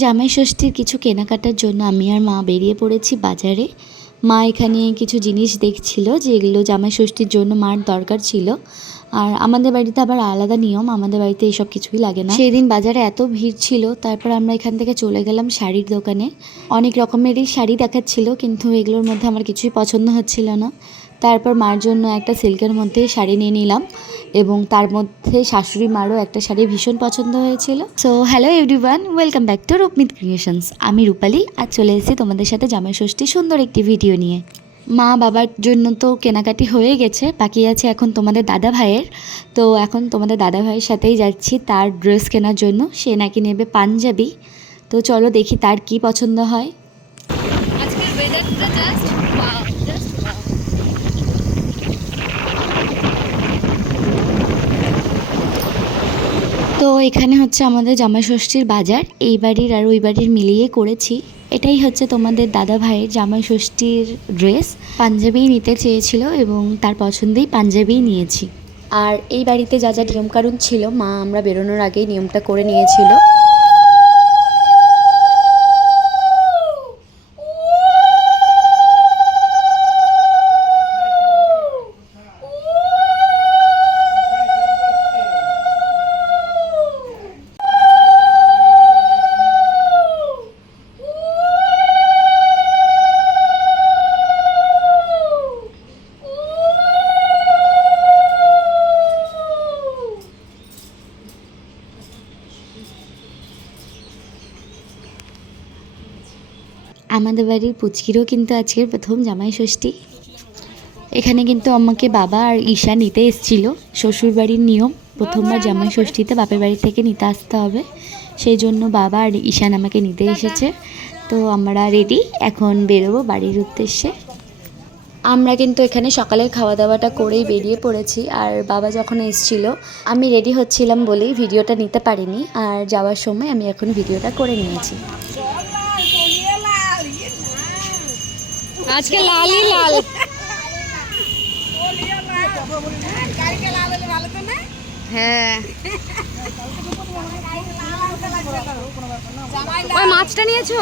জামাই ষষ্ঠীর কিছু কেনাকাটার জন্য আমি আর মা বেরিয়ে পড়েছি বাজারে। মা এখানে কিছু জিনিস দেখছিল যেগুলো জামাই ষষ্ঠীর জন্য মার দরকার ছিল। আর আমাদের বাড়িতে আবার আলাদা নিয়ম, আমাদের বাড়িতে এইসব কিছুই লাগে না। সেই দিন বাজারে এত ভিড় ছিল, তারপর আমরা এখান থেকে চলে গেলাম শাড়ির দোকানে। অনেক রকমেরই শাড়ি দেখাচ্ছিল, কিন্তু এগুলোর মধ্যে আমার কিছুই পছন্দ হচ্ছিল না। তারপর মার জন্য একটা সিল্কের মধ্যে শাড়ি নিয়ে নিলাম, এবং তার মধ্যে শাশুড়ি মারও একটা শাড়ি ভীষণ পছন্দ হয়েছিল। So hello everyone, welcome back to Rupmit creations. আমি রূপালী, আজ চলে এসেছি তোমাদের সাথে জামাই ষষ্ঠীর সুন্দর একটি ভিডিও নিয়ে। মা বাবার জন্য তো কেনাকাটি হয়ে গেছে, বাকি আছে এখন তোমাদের দাদা ভাইয়ের। তো এখন তোমাদের দাদা ভাইয়ের সাথেই যাচ্ছি তার ড্রেস কেনার জন্য। সে নাকি নেবে পাঞ্জাবি, তো চলো দেখি তার কি পছন্দ হয়। আজকের ওয়েদারটা জাস্ট ওয়াও, জাস্ট ওয়াও। তো এখানে হচ্ছে আমাদের জামাই ষষ্ঠীর বাজার, এই বাড়ির আর ওই বাড়ির মিলিয়ে করেছি। এটাই হচ্ছে তোমাদের দাদা ভাইয়ের জামাই ষষ্ঠীর ড্রেস। পাঞ্জাবি নিতে চেয়েছিল এবং তার পছন্দেই পাঞ্জাবি নিয়েছি। আর এই বাড়িতে যা যা নিয়মকানুন ছিল মা আমরা বেরোনোর আগেই নিয়মটা করে নিয়েছিল। আমাদের বাড়ির পুচকিরও কিন্তু আজকের প্রথম জামাই ষষ্ঠী। এখানে কিন্তু আমাকে বাবা আর ঈশা নিতে এসেছিল। শ্বশুর বাড়ির নিয়ম, প্রথমবার জামাই ষষ্ঠীতে বাপের বাড়ি থেকে নিতে আসতে হবে, সেই জন্য বাবা আর ঈশান আমাকে নিতে এসেছে। তো আমরা রেডি, এখন বেরোবো বাড়ির উদ্দেশ্যে। আমরা কিন্তু এখানে সকালের খাওয়া দাওয়াটা করেই বেরিয়ে পড়েছি। আর বাবা যখন এসেছিল আমি রেডি হচ্ছিলাম বলেই ভিডিওটা নিতে পারিনি, আর যাওয়ার সময় আমি এখন ভিডিওটা করে নিয়েছি। আজকে লালই লাল। হ্যাঁ, ওই মাছটা নিয়েছো?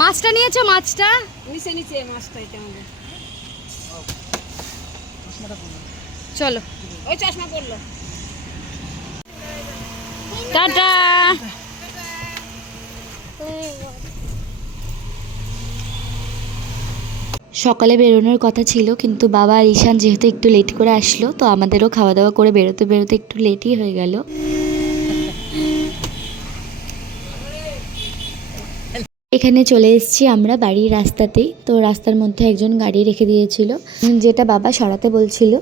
মাছটা নিয়েছো? মাছটা নিচে নিচে, মাছটা এটা আমাদের। চলো, ওই চশমা পড়লো। টাটা। সকালে বেরোনোর কথা ছিল, কিন্তু বাবা আর ঈশান যেহেতু একটু লেট করে আসলো, তো আমাদেরও খাওয়া দাওয়া করে বেরোতে বেরোতে একটু লেটই হয়ে গেল। এখানে চলে এসেছি আমরা বাড়ির রাস্তাতেই। তো রাস্তার মধ্যে একজন গাড়ি রেখে দিয়েছিল, যেটা বাবা সরাতে বলছিল।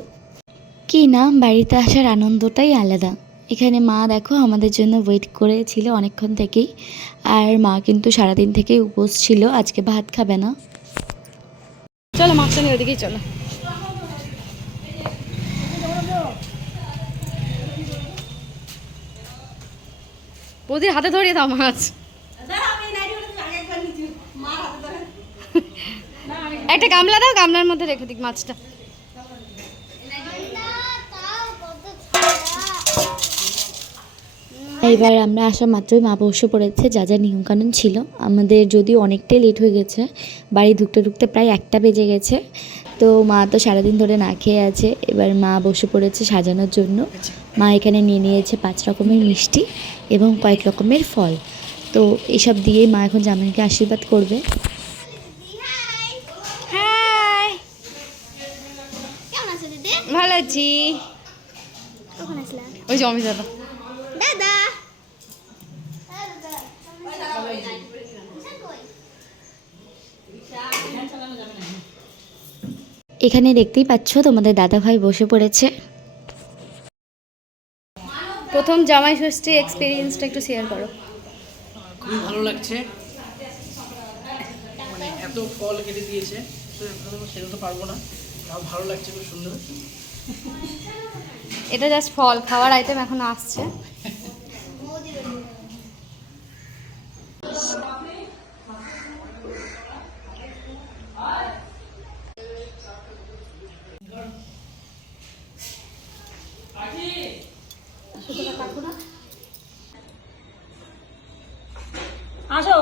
কি না, বাড়িতে আসার আনন্দটাই আলাদা। এখানে মা দেখো আমাদের জন্য ওয়েট করেছিল অনেকক্ষণ থেকেই। আর মা কিন্তু সারাদিন থেকেই উপোস ছিল, আজকে ভাত খাবে না। চলো মাছটা নিয়ে ওদিকেই চলো। বৌদির হাতে ধরিয়ে দাও মাছ। একটা গামলা দাও, গামলার মধ্যে রেখে দিক মাছটা। এইবার আমরা আসা মাত্রই মা বসে পড়েছে। যা যা নিয়মকানুন ছিল, আমাদের যদিও অনেকটাই লেট হয়ে গেছে, বাড়ি ঢুকতে ঢুকতে প্রায় 1টা বেজে গেছে। তো মা তো সারাদিন ধরে না খেয়ে আছে, এবার মা বসে পড়েছে সাজানোর জন্য। মা এখানে নিয়ে নিয়েছে 5 রকমের মিষ্টি এবং কয়েক রকমের ফল। তো এসব দিয়েই মা এখন জামাইকে আশীর্বাদ করবে। ভালো আছি। ওই জমি দাদা দাদা এখানে দেখতেই পাচ্ছ তোমাদের দাদা ভাই বসে পড়েছে। প্রথম জামাই ষষ্ঠী এক্সপিরিয়েন্সটা একটু শেয়ার করো। খুবই ভালো লাগছে, মানে এত ফল কেটে দিয়েছে, সেটা তো পারবো না, তাও ভালো লাগছে, খুব সুন্দর। এটা জাস্ট ফল, খাওয়ার আইটেম এখন আসছে। আসো।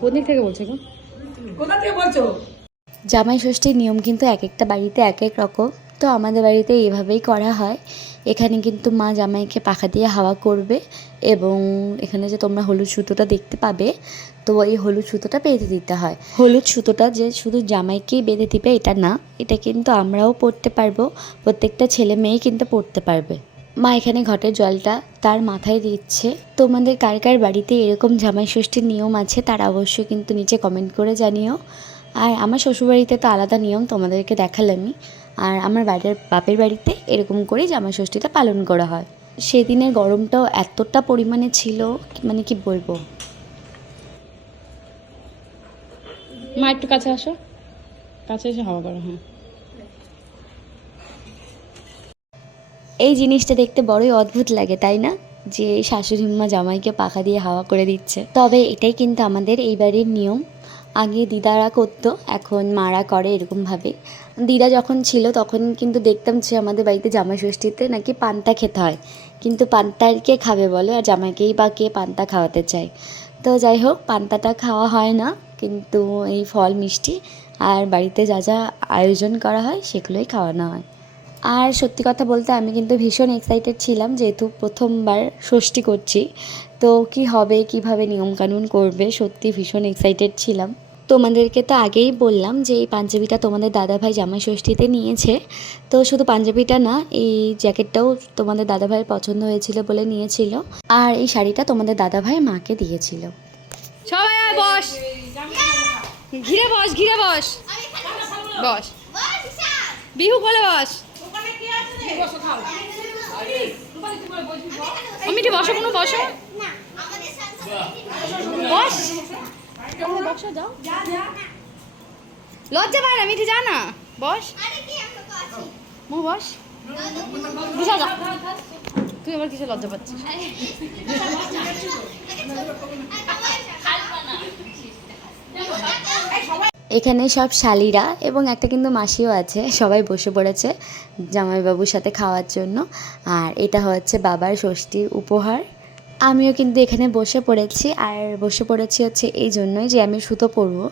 কোন দিক থেকে বলছো গো? কোথা থেকে বলছো? জামাই ষষ্ঠীর নিয়ম কিন্তু এক একটা বাড়িতে এক এক রকম। তো আমাদের বাড়িতে এভাবেই করা হয়। এখানে কিন্তু মা জামাইকে পাখা দিয়ে হাওয়া করবে এবং এখানে যে তোমরা হলুদ সুতোটা দেখতে পাবে, তো এই হলুদ সুতোটা বেঁধে দিতে হয়। হলুদ সুতোটা যে শুধু জামাইকেই বেঁধে দিবে এটা না, এটা কিন্তু আমরাও পরতে পারবো, প্রত্যেকটা ছেলে মেয়ে কিন্তু পরতে পারবে। মা এখানে ঘটের জলটা তার মাথায় দিচ্ছে। তোমাদের কার কার বাড়িতে এরকম জামাই ষষ্ঠীর নিয়ম আছে তারা অবশ্যই কিন্তু নিচে কমেন্ট করে জানিও। আর আমার শ্বশুরবাড়িতে তো আলাদা নিয়ম, তোমাদেরকে দেখালামই। আর আমার বাপের বাড়িতে এরকম করেই জামাই ষষ্ঠীটা পালন করা হয়। সেদিনের গরমটাও এতটা পরিমাণে ছিল, মানে কি বলবো। মা একটু কাছে আসো, কাছে এসে হাওয়া করো। হ্যাঁ, এই জিনিসটা দেখতে বড়ই অদ্ভুত লাগে, তাই না? যে শাশুড়ি মা জামাইকে পাখা দিয়ে হাওয়া করে দিচ্ছে। তবে এটাই কিন্তু আমাদের এই বাড়ির নিয়ম। আগে দিদারা করতো, এখন মারা করে এরকমভাবে। দিদা যখন ছিল তখন কিন্তু দেখতাম যে আমাদের বাড়িতে জামাই ষষ্ঠীতে নাকি পান্তা খেতে হয়, কিন্তু পান্তা আর কে খাবে বলো, আর জামাইকেই বা কে পান্তা খাওয়াতে চায়। তো যাই হোক, পান্তাটা খাওয়া হয় না, কিন্তু এই ফল মিষ্টি আর বাড়িতে যা যা আয়োজন করা হয় সেগুলোই খাওয়ানো হয়। আর সত্যি কথা বলতে আমি কিন্তু ভীষণ এক্সাইটেড ছিলাম, যেহেতু প্রথমবার ষষ্ঠী করছি। তো কি হবে, কিভাবে নিয়মকানুন করবে, সত্যি ভীষণ এক্সাইটেড ছিলাম। তোমাদেরকে তো আগেই বললাম যে এই পাঞ্জাবিটা তোমাদের দাদাভাই জামাই ষষ্ঠীতে নিয়েছে। তো শুধু পাঞ্জাবিটা না, এই জ্যাকেটটাও তোমাদের দাদাভাইয়ের পছন্দ হয়েছিল বলে নিয়েছিল। আর এই শাড়িটা তোমাদের দাদাভাই মাকে দিয়েছিল। সবাই আয় বস, ঘিরে বস, ঘিরে বস, বস, বিহু বলে বস। অমিটি বসো, কোনো বসো, বস, বসো, যাও, লজ্জা পায় না, মিঠি যা না, বস, মু বস, বুঝা যা, তুই আবার কিসে লজ্জা পাচ্ছিস? এখানে সব শালিরা এবং একটা কিন্তু মাসিও আছে, সবাই বসে পড়েছে জামাইবাবুর সাথে খাওয়ার জন্য। আর এটা হচ্ছে বাবার ষষ্ঠীর উপহার। আমিও কিন্তু এখানে বসে পড়েছি, আর বসে পড়েছি হচ্ছে এই জন্যই যে আমি সুতো পরবো।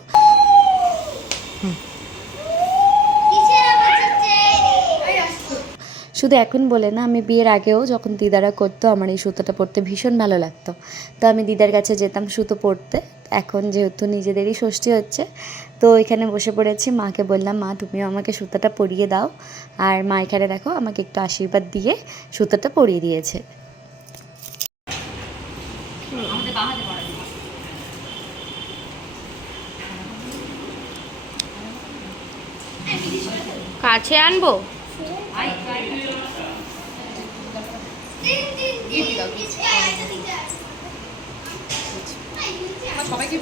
শুধু এখন বলে না, আমি বিয়ের আগেও যখন দিদারা করতো আমার এই সুতোটা পরতে ভীষণ ভালো লাগতো। তো আমি দিদার কাছে যেতাম সুতো পরতে। এখন যেহেতু নিজেদেরই ষষ্ঠী হচ্ছে, তো এখানে বসে পড়েছি। মাকে বললাম, মা তুমিও আমাকে সুতোটা পরিয়ে দাও। আর মা এখানে দেখো আমাকে একটু আশীর্বাদ দিয়ে সুতোটা পরিয়ে দিয়েছে। কাছে আনবো, সবাইকে